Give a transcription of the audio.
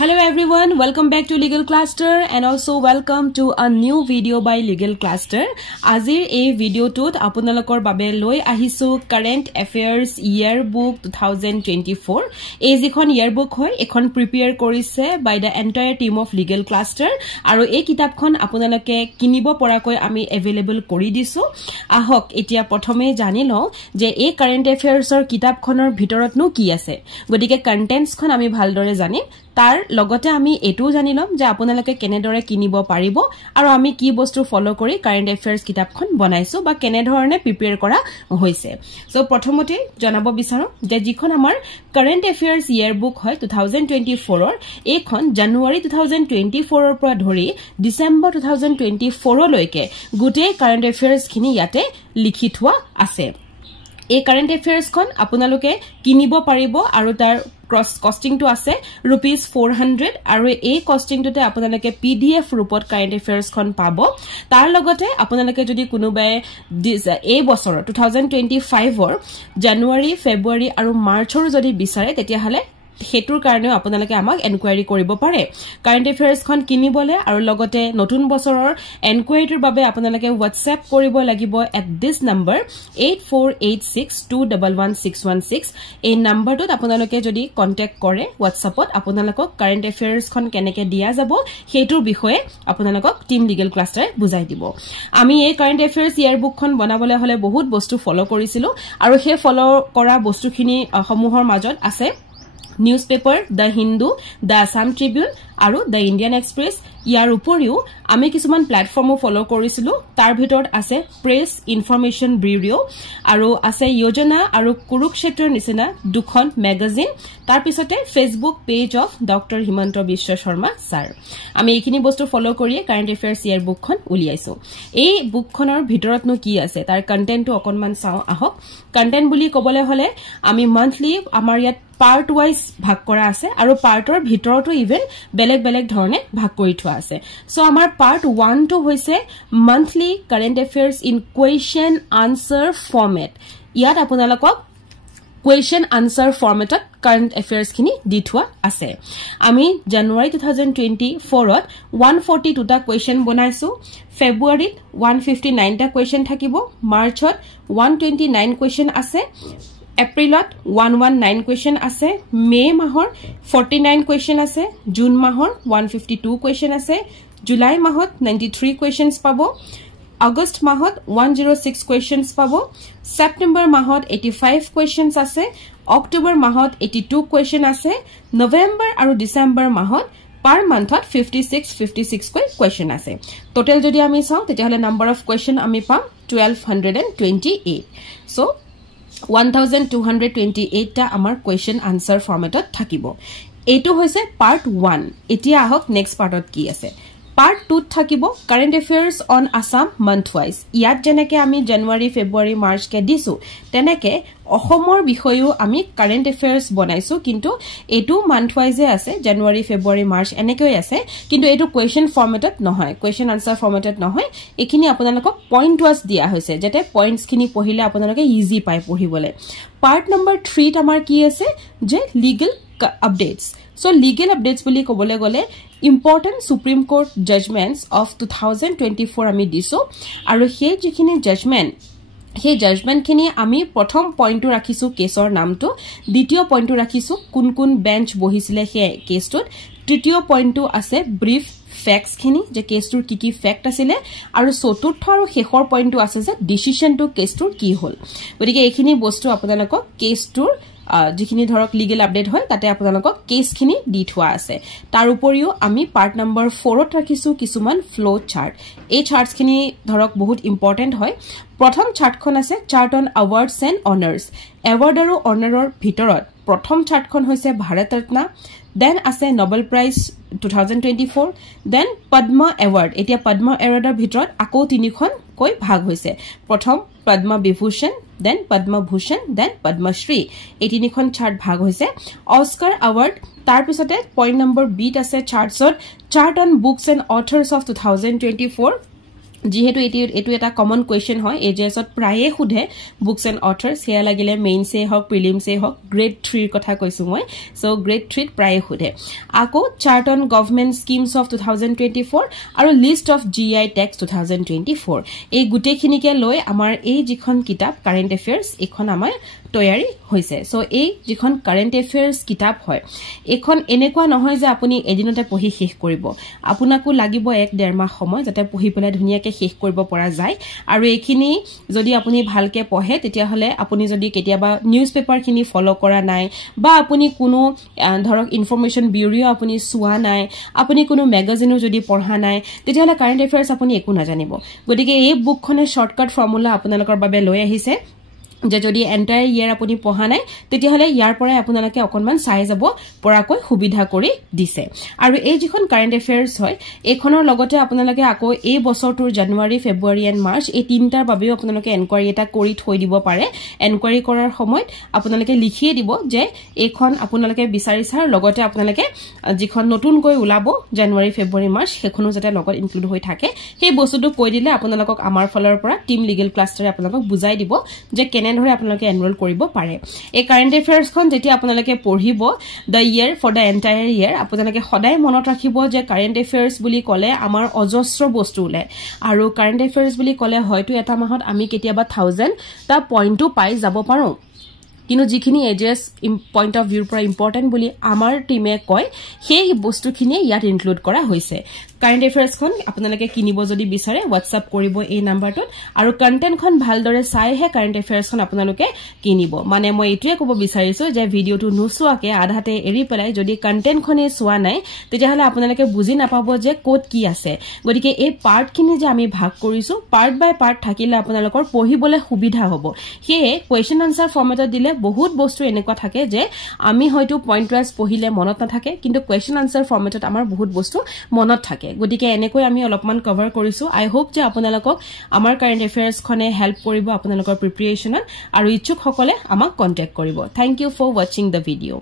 Hello everyone, welcome back to Legal Cluster and also welcome to a new video by Legal Cluster. Azir a video tut apunalokor babe loi ahisu Current Affairs Yearbook 2024. Ei jikhon yearbook hoy ekhon prepare korise by the entire team of Legal Cluster aru ei kitabkhon apunaloke kinibo porakoi ami available kori disu. Ahok etia prothome jani lo je ei Current Affairs or kitabkhonor bhitorot nu ki ase. Godike contents khon ami bhaldore jani তাৰ লগতে আমি এটো জানিলম যে আপোনালোকে কেনেদৰে কিনিব পাৰিব আৰু আমি কি বস্তু ফলো কৰি কাৰেন্ট এফেয়াৰ্স কিতাপখন বনাইছো বা কেনে ধৰণে প্ৰিপেয়াৰ কৰা হৈছে সো প্ৰথমতে জনাব বিচাৰো যে যিখন আমাৰ কাৰেন্ট এফেয়াৰ্স ইয়াৰবুক হয় 2024 ৰ এইখন জানুৱাৰী 2024 ৰ পৰা ধৰি ডিসেম্বৰ 2024 লৈকে গুটেই কাৰেন্ট এফেয়াৰ্স খিনি ইয়াতে লিখি থোৱা আছে এই কাৰেন্ট এফেয়াৰ্স খন আপোনালোকে কিনিব পাৰিব আৰু তাৰ costing to আছে rupees 400 আৰু এই costing টোতে আপোনালোকে pdf ৰূপত কাৰেন্ট এফেয়াৰ্স খন পাব তাৰ লগতে আপোনালোকে যদি কোনোবাই এই বছৰ 2025 ৰ জানুৱাৰী ফেব্ৰুৱাৰী আৰু মাৰ্চৰ যদি বিচাৰে তেতিয়া হলে হেতুৰ কাৰণে আপোনালোকে আমাক এনকুৱাৰি কৰিব পাৰে কাৰেন্ট এফেয়াৰ্স খন কিনিবলে আৰু লগতে নতুন বছৰৰ এনকুৱাৰিৰ বাবে আপোনালোকে WhatsApp কৰিব লাগিব at this number 8486211616 এই নম্বৰটোত আপোনালোকে যদি কন্টাক্ট কৰে WhatsAppত আপোনালোকক কাৰেন্ট এফেয়াৰ্স খন কেনেকে দিয়া যাব হেতুৰ বিষয়ে আপোনালোকক টিম লিগেল ক্লাষ্টাৰে বুজাই দিব আমি এই কাৰেন্ট এফেয়াৰ্স ইয়াৰবুক খন বনাবলে হলে বহুত বস্তু ফলো কৰিছিলো আৰু হে ফলো কৰা বস্তুখিনি সমূহৰ মাজত আছে newspaper the Hindu the Assam Tribune আৰু the Indian Express ইয়াৰ উপৰিও আমি কিছুমান প্ল্যাটফৰ্মো ফলো কৰিছিলো তাৰ ভিতৰত আছে প্ৰেছ ইনফৰমেশন ব্যুৰো আৰু আছে যোজনা আৰু কুৰুক্ষেত্ৰৰ নিচিনা দুখন ম্যাগাজিন তাৰ পিছতে Facebook page of doctor Himanta Biswa Sarma sir আমি এইখিনি বস্তু ফলো কৰি কাৰেন্ট এফেয়াৰ্স ইয়াৰ বুকখন উলিয়াইছো এই বুকখনৰ ভিতৰতনো কি আছে তাৰ কন্টেন্টটো অকনমান চাও আহক কন্টেন্ট বুলি কবলে হলে আমি মান্থলি আমাৰ ইয়াত পাৰ্ট ওয়াইজ ভাগ কৰা আছে আৰু পাৰ্টৰ ভিতৰতো ইভেন বেলেগ বেলেগ ধৰণে ভাগ কৰি থোৱা আছে সো আমাৰ পাৰ্ট 1 টো হৈছে monthly current affairs in question answer format ইয়াত আপোনালোকক question answer formatত current affairs খিনি দি থোৱা আছে আমি জানুৱাৰী 2024 ত 142 টা question বনাইছো ফেব্ৰুৱাৰীত 159 টা question থাকিব মাৰ্চত 129 question আছে এপ্ৰিলত 119 question আছে মে মাহৰ 49 question আছে জুন মাহৰ 152 question আছে জুলাই মাহত 93 questions পাবো আগষ্ট মাহত 106 questions পাবো সেপ্টেম্বৰ মাহত 85 questions আছে অক্টোবৰ মাহত 82 question আছে নৱেম্বৰ আৰু ডিসেম্বৰ মাহত per month 56 question আছে টোটাল যদি আমি চাও তেতিয়া হলে নাম্বাৰ অফ question আমি পাম 1228 সো 1228 টা আমাৰ question answer formatত থাকিব এটো হৈছে পাৰ্ট 1 এতিয়া আহক নেক্সট পাৰ্টত কি আছে পাৰ্ট 2 থাকিব current affairs on Assam month wise ইয়াত জেনেকে আমি জানুৱাৰী ফেব্ৰুৱাৰী মাৰ্চ কে দিছো তেনেকে অসমৰ বিষয়ও আমি কাৰেন্ট এফেয়াৰ্স বনাইছো কিন্তু এটো মান্থ ওয়াইজে আছে জানুৱাৰী ফেব্ৰুৱাৰী মাৰ্চ এনেকৈ আছে কিন্তু এটো কোৱেশ্চন ফৰ্মেটত নহয় কোৱেশ্চন আনসাৰ ফৰ্মেটত নহয় এখিনি আপোনালোকক পইণ্ট ওয়াইজ দিয়া হৈছে যেতে পইণ্টস খিনি পঢ়িলে আপোনালোকে ইজি পাই পঢ়িবলে পাৰ্ট নম্বৰ 3 ত আমাৰ কি আছে যে legal updates so legal updates বুলি কবলে গলে important supreme court judgments of 2024 আমি দিছো আৰু সেই যিখিনি জাজমেন্ট হে জাজমেন্ট খিনি আমি প্ৰথম পইণ্টটো ৰাখিছো কেছৰ নামটো দ্বিতীয় পইণ্টটো ৰাখিছো কোন কোন বেঞ্চ বহিছিলে হে কেছটোত তৃতীয় পইণ্টটো আছে ব্ৰিফ ফ্যাক্টস খিনি যে কেছটোৰ কি কি ফ্যাক্ট আছিল আৰু চতুৰ্থ আৰু শেষৰ পইণ্টটো আছে যে ডিসিশনটো কেছটোৰ কি হ'ল গতিকে এইখিনি বস্তু আপোনালোকক কেছটোৰ যিখিনি ধৰক লিগ্যাল আপডেট হয় তাতে আপোনালোকক কেছ খিনি দি থোৱা আছে তাৰ উপৰিও আমি পাৰ্ট নম্বৰ 4 ত ৰাখিছো কিছুমান ফ্লো চাৰ্ট এই চাৰ্টস খিনি ধৰক বহুত ইম্পৰ্টেন্ট হয় প্ৰথম চাৰ্টখন আছে চাৰ্ট অন অৱাৰ্ডছ এণ্ড অনাৰ্স এৱাৰ্ড আৰু অনাৰৰ ভিতৰত প্ৰথম চাৰ্টখন হৈছে ভাৰত ৰত্ন দেন আছে নোবেল প্ৰাইজ 2024 দেন পদ্ম এৱাৰ্ড এতিয়া পদ্ম এৱাৰ্ডৰ ভিতৰত আকৌ তিনিখন কৈ ভাগ হৈছে প্ৰথম পদ্ম বিভূষণ দেন পদ্ম ভূষণ দেন পদ্মশ্ৰী এই তিনিখন চাৰ্ট ভাগ হৈছে অস্কাৰ এৱাৰ্ড তাৰ পিছতে পইণ্ট নম্বৰ 20 আছে চাৰ্টছত chart on books and authors of 2024 যেহেতু এটো এটা কমন কোয়েশ্চন হয় এজেছত প্ৰায়ে খুধে বুকস এন্ড অথৰ সেয়া লাগিলে মেইনসে হক প্ৰিলিমসে হক গ্ৰেড 3 ৰ কথা কৈছো মই সো গ্ৰেড 3 ত প্ৰায়ে খুধে আকৌ chart on government schemes of 2024 আৰু লিষ্ট অফ জিআই টেক্স 2024 এই গুটেখিনিকে লৈ আমাৰ এই যিখন কিতাপ কাৰেন্ট এফেয়াৰ্স এখন আমাৰ তৈয়াৰী হৈছে সো এই যিখন কাৰেন্ট এফেয়াৰ্স কিতাপ হয় এখন এনেকুৱা নহয় যে আপুনি এদিনতে পঢ়ি শেষ কৰিব আপোনাকো লাগিব 1.5 মাহ সময় যাতে পঢ়ি পেলাই ধুনিয়াকে শেষ কৰিব পৰা যায় আৰু এইখিনি যদি আপুনি ভালকে পঢ়ে তেতিয়া হলে আপুনি যদি কেতিয়াবা নিউজ পেপাৰ খিনি ফলো কৰা নাই বা আপুনি কোনো ধৰক ইনফৰমেশন বিউৰো আপুনি চোৱা নাই আপুনি কোনো ম্যাগাজিনো যদি পঢ়া নাই তেতিয়া হলে কাৰেন্ট এফেয়াৰ্স আপুনি একো নাজানিব গতিকে এই বুকখনে শৰ্টকাট ফৰ্মুলা আপোনালোকৰ বাবে লৈ আহিছে যে যদি এন্টায়াৰ ইয়াৰ আপুনি পঢ়া নাই তেতিয়া হলে ইয়াৰ পৰাই আপোনালোকে অকনমান চাই যাব পৰাকৈ সুবিধা কৰি দিছে আৰু এই যিখন কাৰেন্ট এফেয়াৰ্স হয় এখনৰ লগতে আপোনালোকে আকৌ এই বছৰটোৰ জানুৱাৰী ফেব্ৰুৱাৰী এণ্ড মাৰ্চ এই তিনটাৰ বাবেও আপোনালোকে এনকুৱাৰী এটা কৰি থৈ দিব পাৰে এনকুৱাৰী কৰাৰ সময়ত আপোনালোকে লিখিয়ে দিব যে এখন আপোনালোকে বিচাৰিছাৰ লগতে আপোনালোকে যিখন নতুনকৈ ওলাব জানুৱাৰী ফেব্ৰুৱাৰী মাৰ্চ সেখনো যাতে লগত ইনক্লুড হৈ থাকে সেই বস্তুটো কৈ দিলে আপোনালোকক আমাৰ ফলৰ পৰা টিম লিগেল ক্লাষ্টাৰে আপোনালোকক বুজাই দিব যে ধৰে আপোনালোকে এনৰোল কৰিব পাৰে এই কাৰেন্ট এফেয়াৰ্সখন যেতিয়া আপোনালোকে পঢ়িব দা ইয়াৰ ফৰ দা এন্টায়াৰ ইয়াৰ আপোনালোকে সদায় মনত ৰাখিব যে কাৰেন্ট এফেয়াৰ্স বুলি কলে আমাৰ অজস্ৰ বস্তু উলাই আৰু কাৰেন্ট এফেয়াৰ্স বুলি কলে হয়তো এটা মাহত আমি কেতিয়াবা 1000 টা পইণ্টও পাই যাব পাৰো কিন্তু যিখিনি এজেস পইণ্ট অফ ভিউৰ পৰা ইম্পৰ্টেন্ট বুলি আমাৰ টিমে কয় সেই বস্তুখিনি ইয়াত ইনক্লুড কৰা হৈছে কাৰেন্ট এফেয়াৰ্সখন আপোনালোকে কিনিব যদি বিচাৰে WhatsApp কৰিব এই নাম্বাৰটোত আৰু কন্টেন্টখন ভালদৰে চাইহে কাৰেন্ট এফেয়াৰ্সখন আপোনালোকে কিনিব মানে মই এটোৱে ক'ব বিচাৰিছো যে ভিডিওটো নুচুৱাকে আধাতে এৰি পেলাই যদি কন্টেন্টখনে চোৱা নাই তেতিয়া হলে আপোনালোকে বুজি নাপাব যে কোড কি আছে গতিকে এই পাৰ্টখিনি যে আমি ভাগ কৰিছো পাৰ্ট বাই পাৰ্ট থাকিলে আপোনালোকৰ পঢ়িবলৈ সুবিধা হ'ব হেয়ে কোৱেশ্চন আনসাৰ ফৰ্মেটত দিলে বহুত বস্তু এনেকুৱা থাকে যে আমি হয়তো পইণ্ট ওয়াইজ পঢ়িলে মনত নাথাকে কিন্তু কোৱেশ্চন আনসাৰ ফৰ্মেটত আমাৰ বহুত বস্তু মনত থাকে গতিকে এনেকৈ আমি অলপমান কভাৰ কৰিছো আই হোপ যে আপোনালোকক আমাৰ কাৰেন্ট এফেয়াৰ্স খনে হেল্প কৰিব আপোনালোকৰ প্ৰিপাৰেচনত আৰু ইচ্ছুক সকলে আমাক কন্টাক্ট কৰিব thank you for watching the video